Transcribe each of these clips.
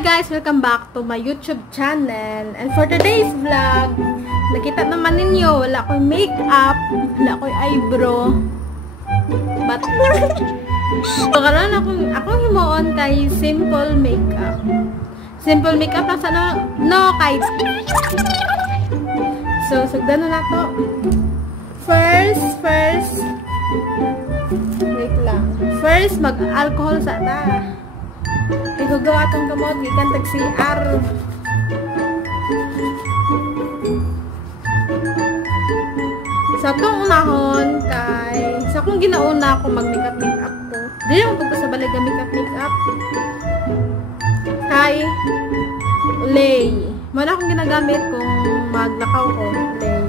guys! Welcome back to my YouTube channel. And for today's vlog, nakita naman ninyo, wala akong makeup, wala akong eyebrow. But, so karon akong himuon kay simple makeup. Simple makeup lang sa no kahit. So, sugdan na to. First, wait lang. First, mag-alcohol sa ta. Igugaw atong kamot, gikan tag CR. Sa atong unahon, sa akong ginauna ako mag-makeup ko. Dili mo pagpasabalig ang makeup. Kay Olay. Muna akong ginagamit kung maglakaw ko. Olay.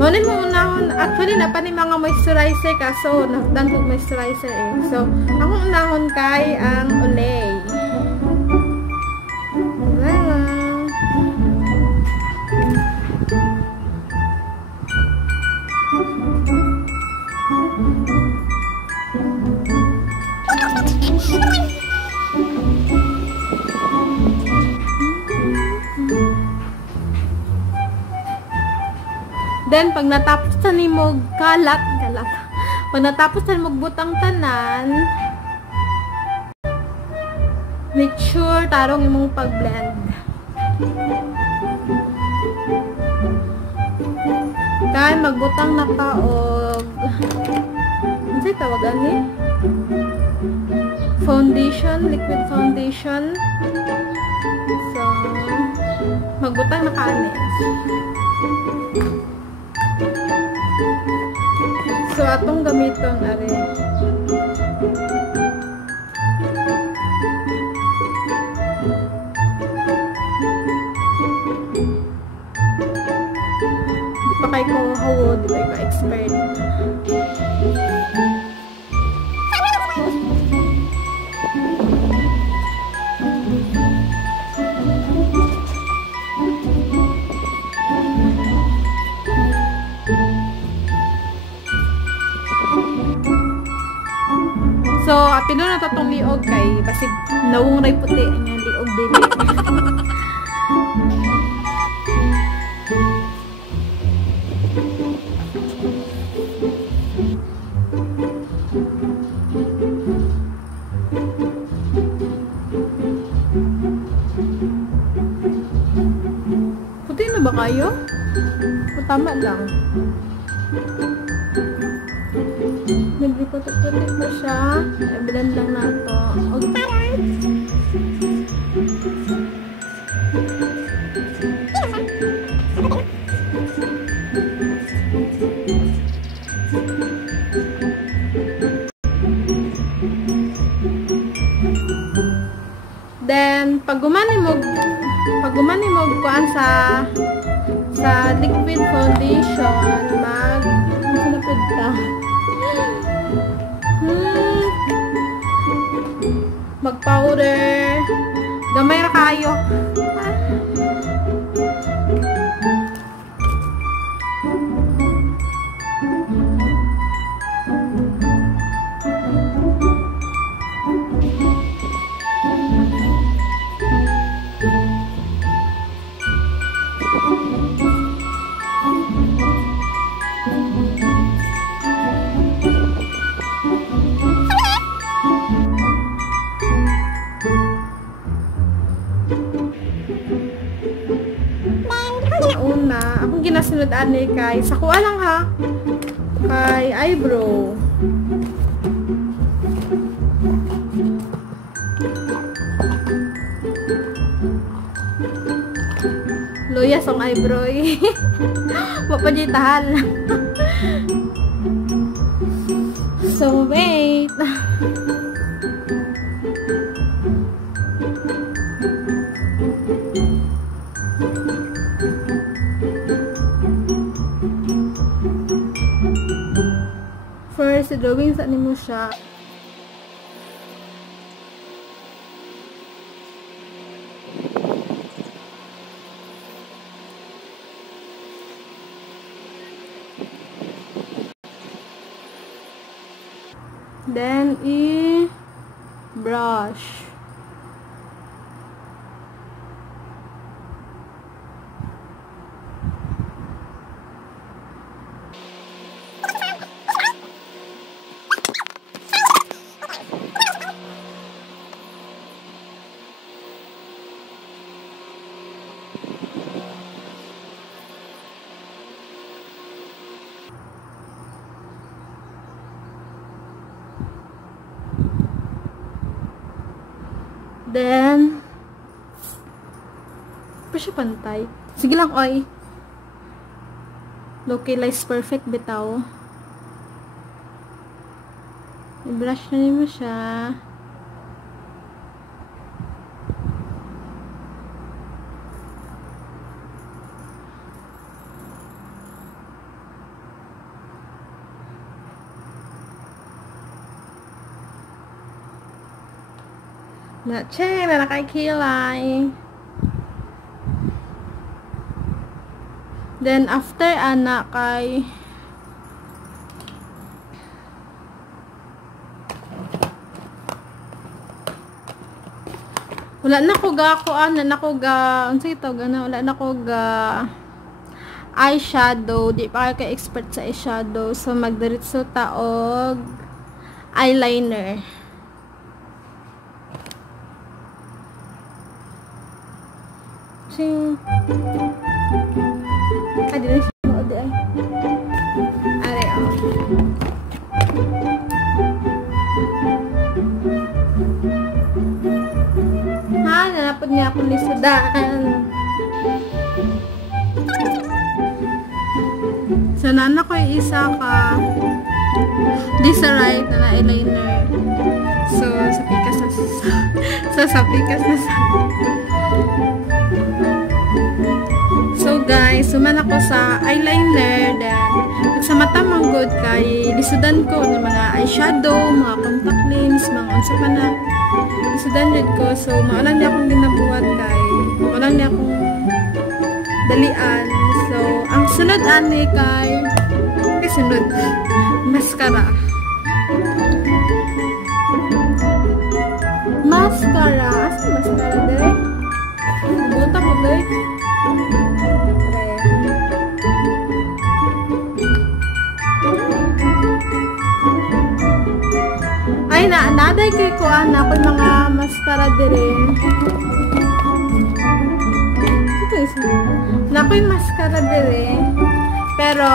Muna mo unahon, actually napa ni mga moisturizer kaso nagdan kong moisturizer eh. So, akong unahon kay ang Olay. Then, pag natapos na ni mo kalat, pag natapos na mo butang tanan, make sure tarong imong pag-blend. Kaya magbutang na ka og ano sa'y tawagan ni? Foundation, liquid foundation. So, magbutang na ka anis. So, atong gamiton are. Di pa kayo ko hawo, di ba ko expert. So, apilo na tatong liog kay basig nawong ray puti ang liog dili. Puti na ba kayo? O tama lang. Nagriputi-puti pa siya. I-blend lang na ito. Okay. Then, pag gumani mo kuan sa liquid foundation, sinapid ka. Mag-powder. Gamay ra kayo. Una, akong ginasunod ani kay sa kuha lang ha. Kay eyebrow. Luyas ang eyebrow. Mapajitahan. So wait. First, drawing sa nimo siya. Then, i-brush. Then, pa siya pantay. Sige lang, oy. Localize perfect bitaw. I-brush na niyo siya. Na-check na nakakilay. Then, after anak kay wala na ko ga unsay tawag na, wala na ko ga eyeshadow, di pa kayo expert sa eyeshadow, so magdiretso ta og eyeliner. Ching. Dili siya mo di ay. Are oh. Nanapod niya akong lisudan. So, nana ko yung isa ka Disarite na eyeliner. So, sa pikas na sa pikas na sa. So, guys, suman ako sa eyeliner. Then, pag sa mata mong good kay lisudan ko ng mga eyeshadow, mga contact lens, mga unsa pa na lisudan din ko. So, maulang niya akong ginabuhat kay maulang niya akong dalian. So, ang sunod ani kay sunod mascara. Asa mascara dere? Buta ko dere. Ay naaday kay ko ana ko mga mascara dere. Nakoy mascara dire. Pero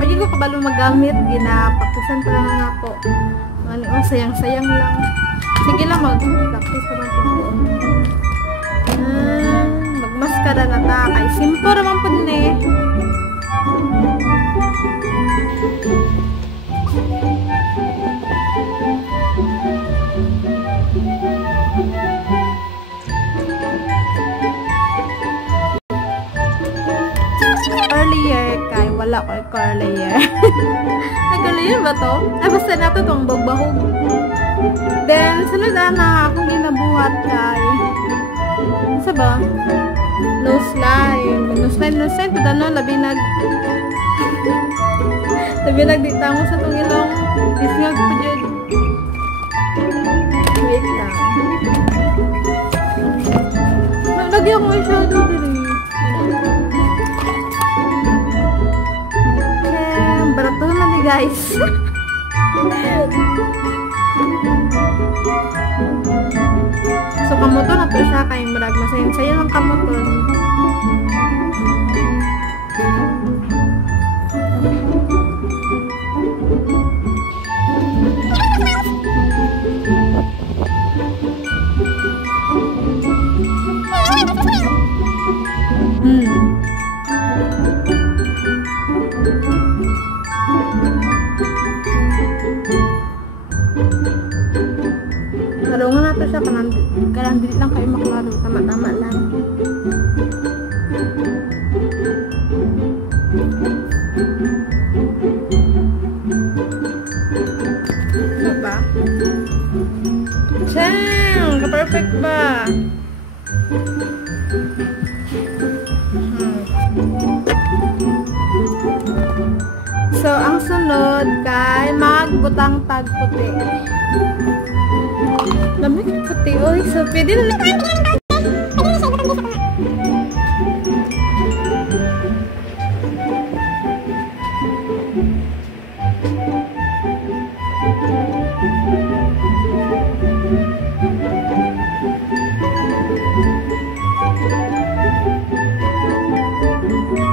hindi ko kabalo magamit, ginapakisan pa lang ako. Ano, sayang-sayang lang. Sige lang mag-practice pa lang ko. Magmaskara na ta kay simple naman po ni. Curlier kay wala ko curlier. Ay curlier ba to? Ay basta na to tong bagbahog. Then sunod na akong ginabuhat kay sa ba? Nose line ito no labi nagdita mo sa tong ilong isngag po dyan. Wait lang. Lagyan ko eyeshadow diri. Barato na ni guys. So kamoto na to sa kay murag masayin-sayo lang kamoto. Larungan na to siya kanang dili lang kayo maklaro, tama-tama lang. Ano ba? Chang! Ka-perfect ba? So, ang sunod kay magbutang tag puti. Lamig puti, oy. So, pwede na lang.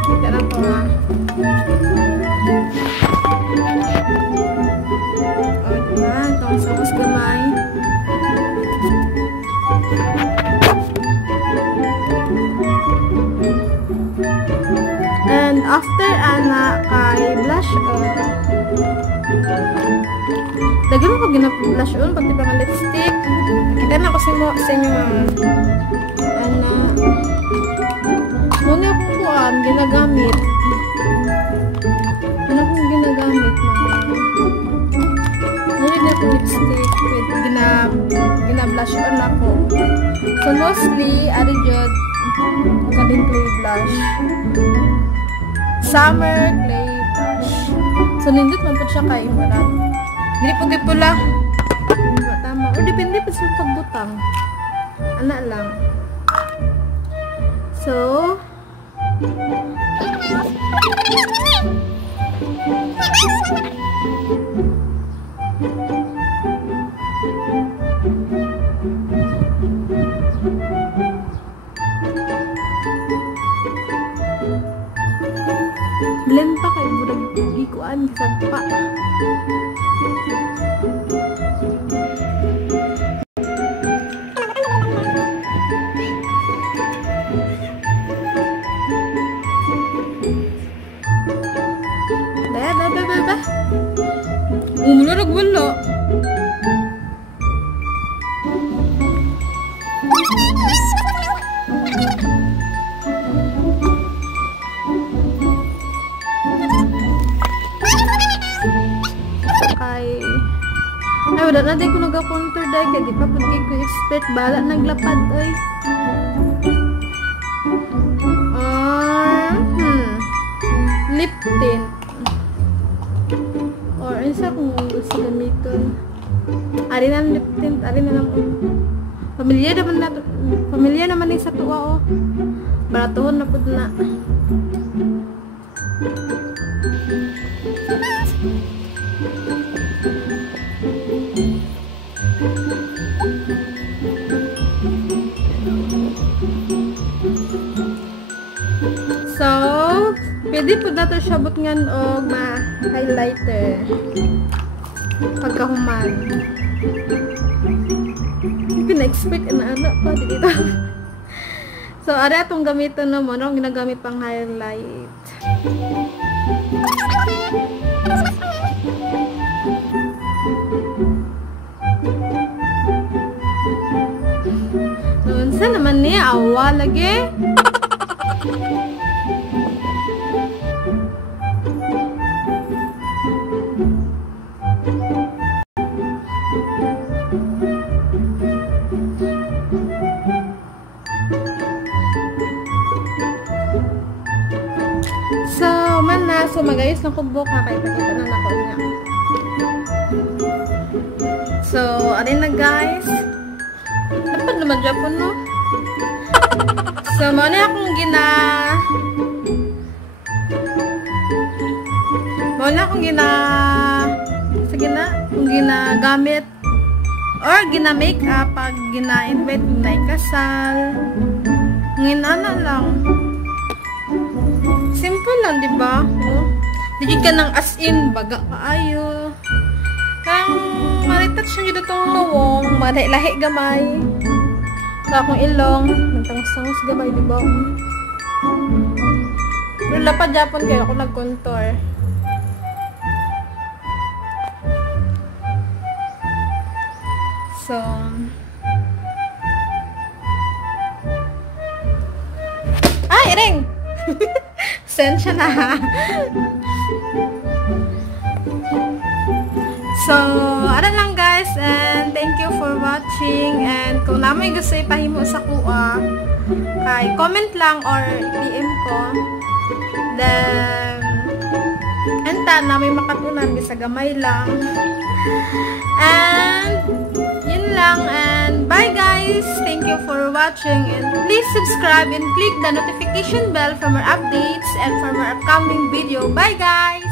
Kita na po, ha. O, diba? Itong sauce gamay. after ana kay blush on. Dagan ko gina-blush on pati pang lipstick. Kita na ko sa inyo ana. Muna akong kuan ginagamit. Ano akong ginagamit na lipstick with gina-blush on ako. So mostly ari jud kading clay blush. Summer clay blush. So nindot man pud siya kay marat. Dili pud pula. Tama. O depende pa sa pagbutang. Ana lang. So blend pa kay murag ikuan sa pa. Umulurag wala. Ay, wala na din ko nag-counter dahil kaya di pa pag ko expert bala naglapad ay. Lip tint. Or isa kung gusto gamitin. Ari na lip tint, ari na lang. Pamilya naman ni sa tuwa oh. Baratuhon na pud na. So, pwede po na ito siya butngan o ma-highlighter pagkahuman. Hindi na-expect na ano pa dito. So, ara itong gamitin naman. Ang ginagamit pang highlight. Noon sa naman niya, awa lagi. So, magayos ng kubok ha, kaya pakita na nako niya. So, arin na guys. Dapat naman Japon, no? So, mauna akong ginagamit or gina-make up pag gina-invite yung naikasal. Nginana lang. Simple lang, di ba? Oh. Digig ka ng as in, baga kaayo. Kang maritat siya dito itong luwong, malahi gamay. Sa akong ilong, nagtangos-tangos gamay, di ba? Pero lapad Japon kayo ako nag-contour. So, ay, ring! Sensya na ha. So, ano lang guys, and thank you for watching, and kung naman gusto ipahimo sa kuha, kay comment lang or PM ko, then enta na may makatunan sa gamay lang, and yun lang, and bye guys, thank you for watching, and please subscribe and click the notification bell for more updates and for more upcoming video. Bye guys!